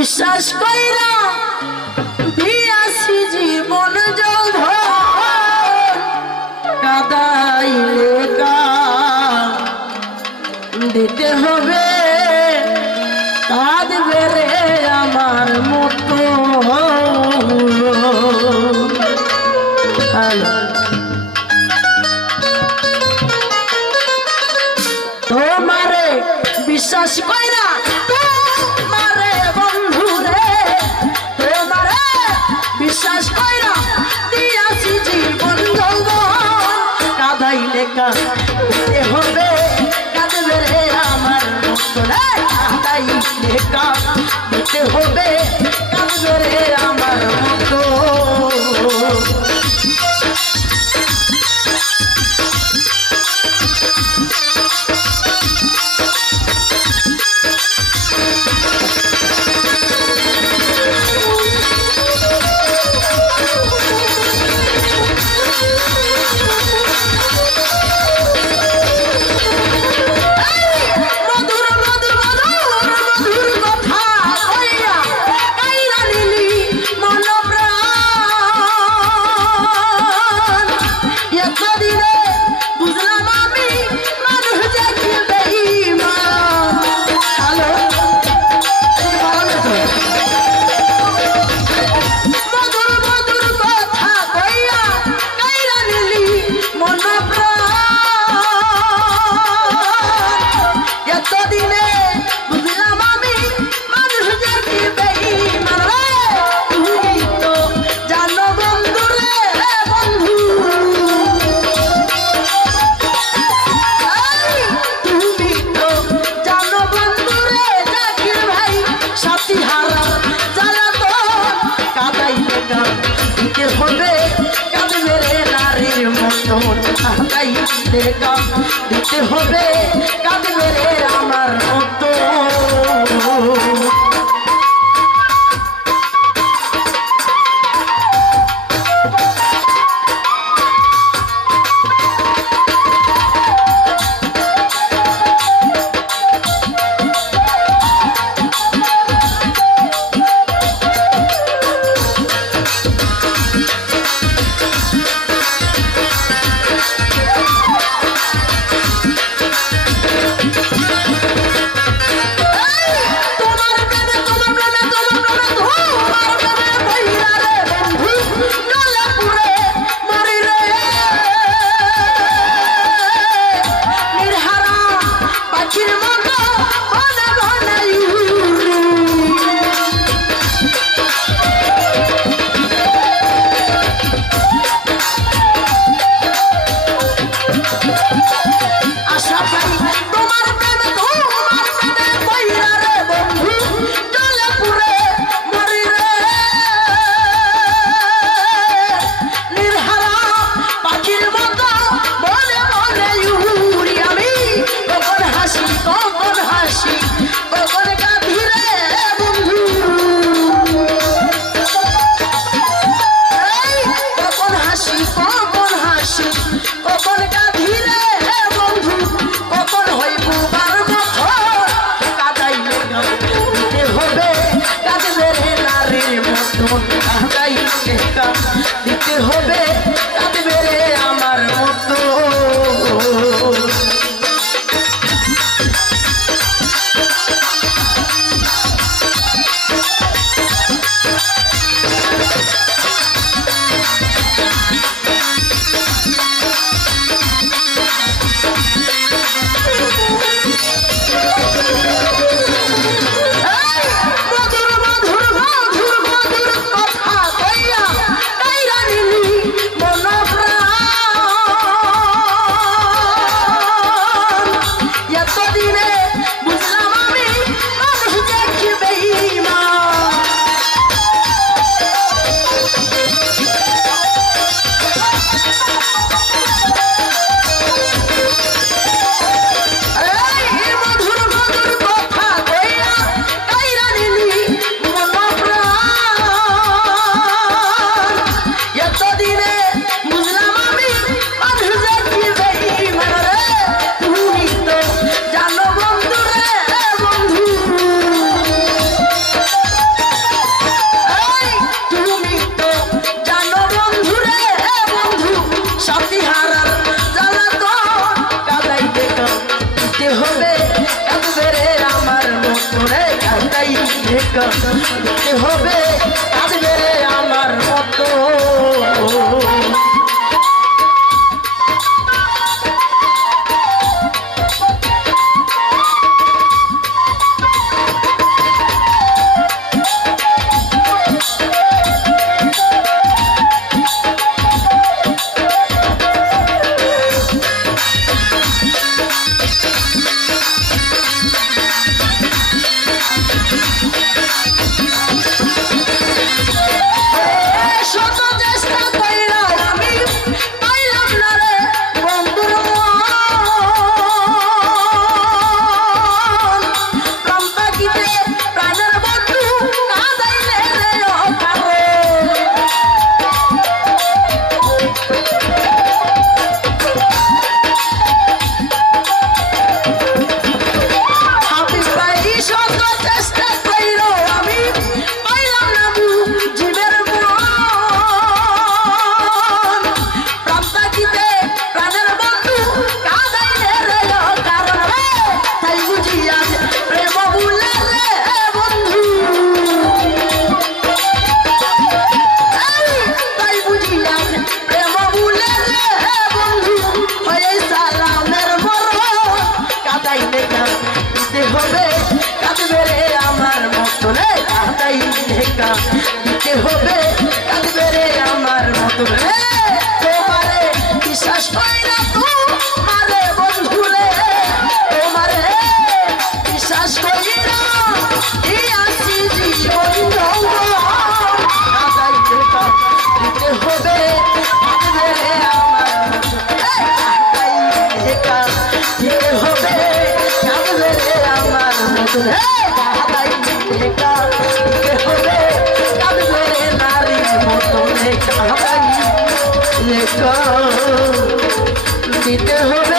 বিশ্বাস কইরা দিয়াছি জীবন যৌধ কাদাইলে দিতে হবে কাঁদবে রে আমার মতো। তোমারে বিশ্বাস কইরা তোমারে বন্ধু রে, তোমারে বিশ্বাস কইরা দিয়াছি জীবন যৌবন কাঁদাইলে কাঁদতে হবে কাঁদবে রে আমার মতো রে, কাঁদাইলে কাঁদতে হবে কাঁদবে রে আমার মতো। দিতে হবে কাঁদবে রে আমার মতো। দিতে হবে কাঁদবে রে আমার মতো। লেখা দিতে হবে কাঁদবে রে আমার মতো দিতে হবে কাঁদবে রে আমার মতো রে তোমারে বিশ্বাস করি না তোমারে বন্ধু রে তোমারে বিশ্বাস করি না দিয়াছি জীবন দিতে হবে কাঁদবে রে আমার দিতে হবে কাঁদবে রে আমার মতো রে দিতে হবে